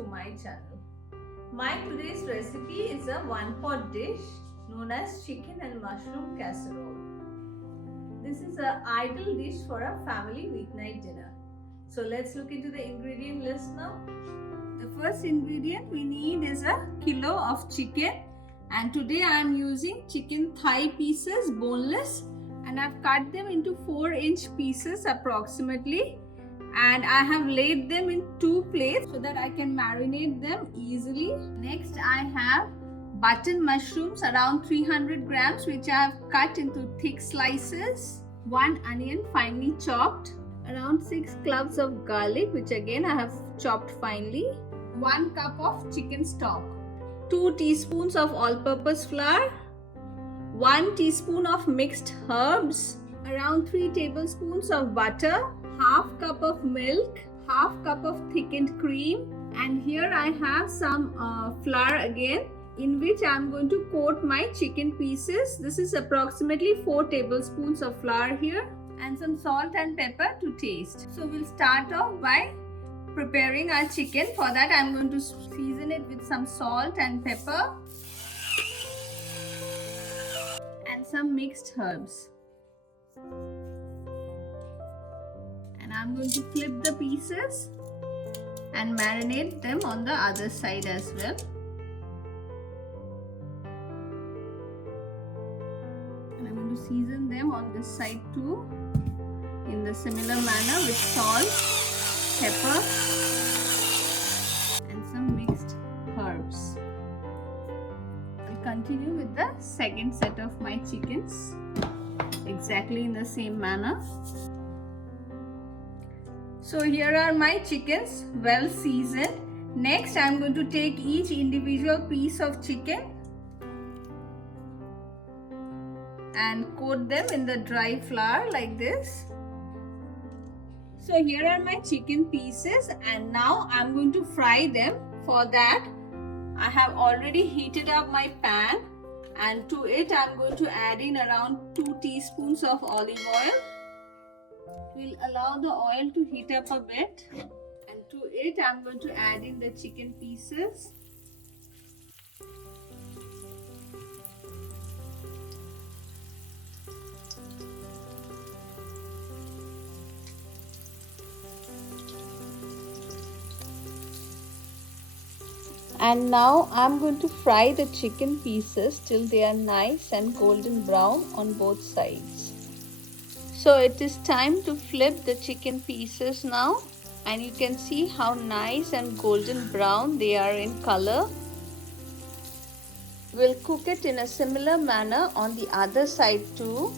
to my channel. My today's recipe is a one-pot dish known as chicken and mushroom casserole. This is an ideal dish for a family weeknight dinner. So let's look into the ingredient list now. The first ingredient we need is a kilo of chicken, and today I am using chicken thigh pieces, boneless, and I've cut them into 4-inch pieces approximately, and I have laid them in 2 plates so that I can marinate them easily. Next I have button mushrooms around 300 grams which I have cut into thick slices, 1 onion finely chopped, around 6 cloves of garlic which again I have chopped finely, 1 cup of chicken stock, 2 teaspoons of all-purpose flour, 1 teaspoon of mixed herbs, around 3 tablespoons of butter, half cup of milk, half cup of thickened cream, and here I have some flour again in which I am going to coat my chicken pieces. This is approximately 4 tablespoons of flour here, and some salt and pepper to taste. So we'll start off by preparing our chicken. For that I am going to season it with some salt and pepper and some mixed herbs. And I'm going to flip the pieces and marinate them on the other side as well. And I'm going to season them on this side too in the similar manner with salt, pepper and some mixed herbs. I'll continue with the second set of my chickens exactly in the same manner. So here are my chickens well seasoned. Next I am going to take each individual piece of chicken and coat them in the dry flour like this. So here are my chicken pieces, and now I am going to fry them. For that I have already heated up my pan, and to it I am going to add in around 2 teaspoons of olive oil. We'll allow the oil to heat up a bit, and to it I am going to add in the chicken pieces. And now I am going to fry the chicken pieces till they are nice and golden brown on both sides. So it is time to flip the chicken pieces now, and you can see how nice and golden brown they are in color. We'll cook it in a similar manner on the other side too.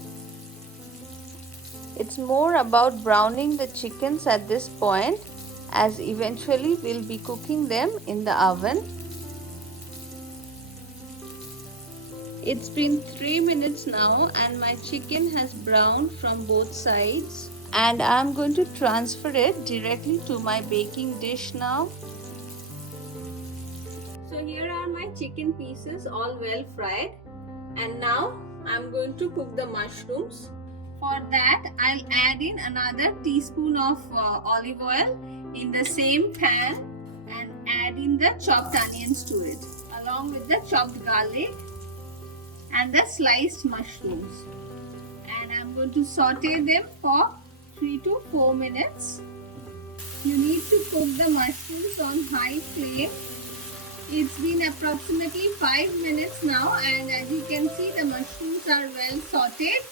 It's more about browning the chickens at this point, as eventually we'll be cooking them in the oven. It's been 3 minutes now and my chicken has browned from both sides, and I'm going to transfer it directly to my baking dish now. So here are my chicken pieces all well fried, and now I'm going to cook the mushrooms. For that I'll add in another teaspoon of olive oil in the same pan and add in the chopped onions to it along with the chopped garlic and the sliced mushrooms, and I'm going to saute them for 3 to 4 minutes. You need to cook the mushrooms on high flame. It's been approximately 5 minutes now, and as you can see the mushrooms are well sauteed.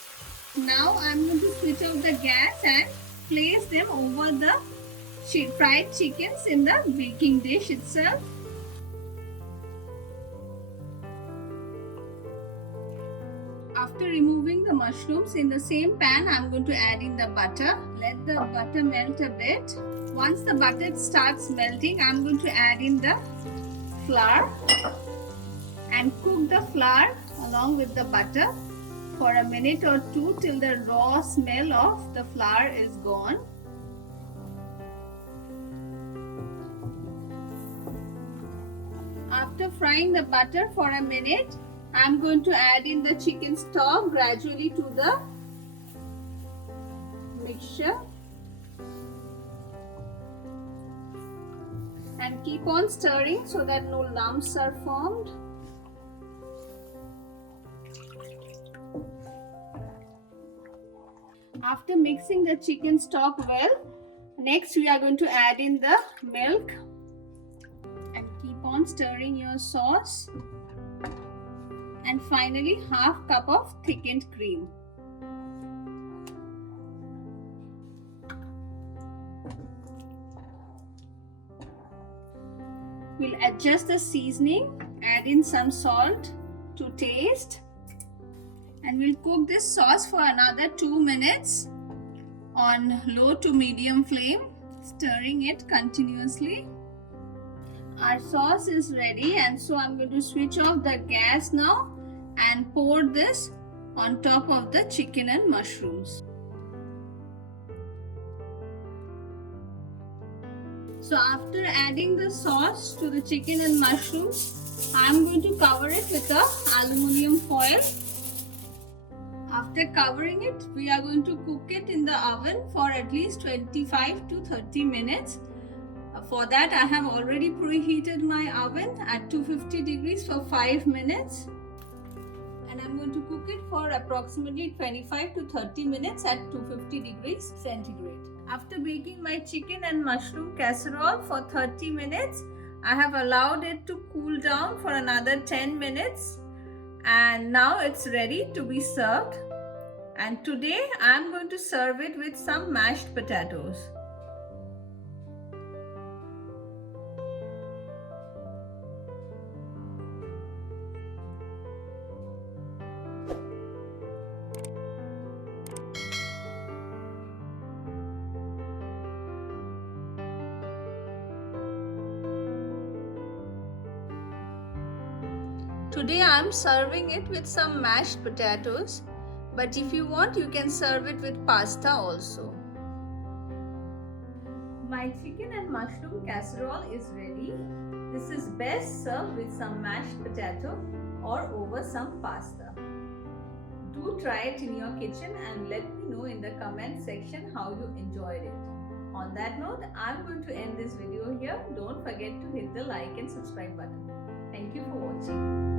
Now I'm going to switch off the gas and place them over the fried chickens in the baking dish itself. After removing the mushrooms, in the same pan I am going to add in the butter. Let the butter melt a bit. Once the butter starts melting, I am going to add in the flour and cook the flour along with the butter for a minute or 2 till the raw smell of the flour is gone. After frying the butter for a minute, I am going to add in the chicken stock gradually to the mixture, and keep on stirring so that no lumps are formed. After mixing the chicken stock well, next we are going to add in the milk and keep on stirring your sauce, and finally half cup of thickened cream. We'll adjust the seasoning, add in some salt to taste, and we'll cook this sauce for another 2 minutes on low to medium flame, stirring it continuously. Our sauce is ready, and so I'm going to switch off the gas now and pour this on top of the chicken and mushrooms. So after adding the sauce to the chicken and mushrooms, I'm going to cover it with a aluminium foil. After covering it, we are going to cook it in the oven for at least 25 to 30 minutes. For that, I have already preheated my oven at 250 degrees for 5 minutes. And I'm going to cook it for approximately 25 to 30 minutes at 250 degrees centigrade. After baking my chicken and mushroom casserole for 30 minutes, I have allowed it to cool down for another 10 minutes. And now it's ready to be served. And today I'm going to serve it with some mashed potatoes. Today I am serving it with some mashed potatoes, but if you want, you can serve it with pasta also. My chicken and mushroom casserole is ready. This is best served with some mashed potato or over some pasta. Do try it in your kitchen and let me know in the comment section how you enjoyed it. On that note, I'm going to end this video here. Don't forget to hit the like and subscribe button. Thank you for watching.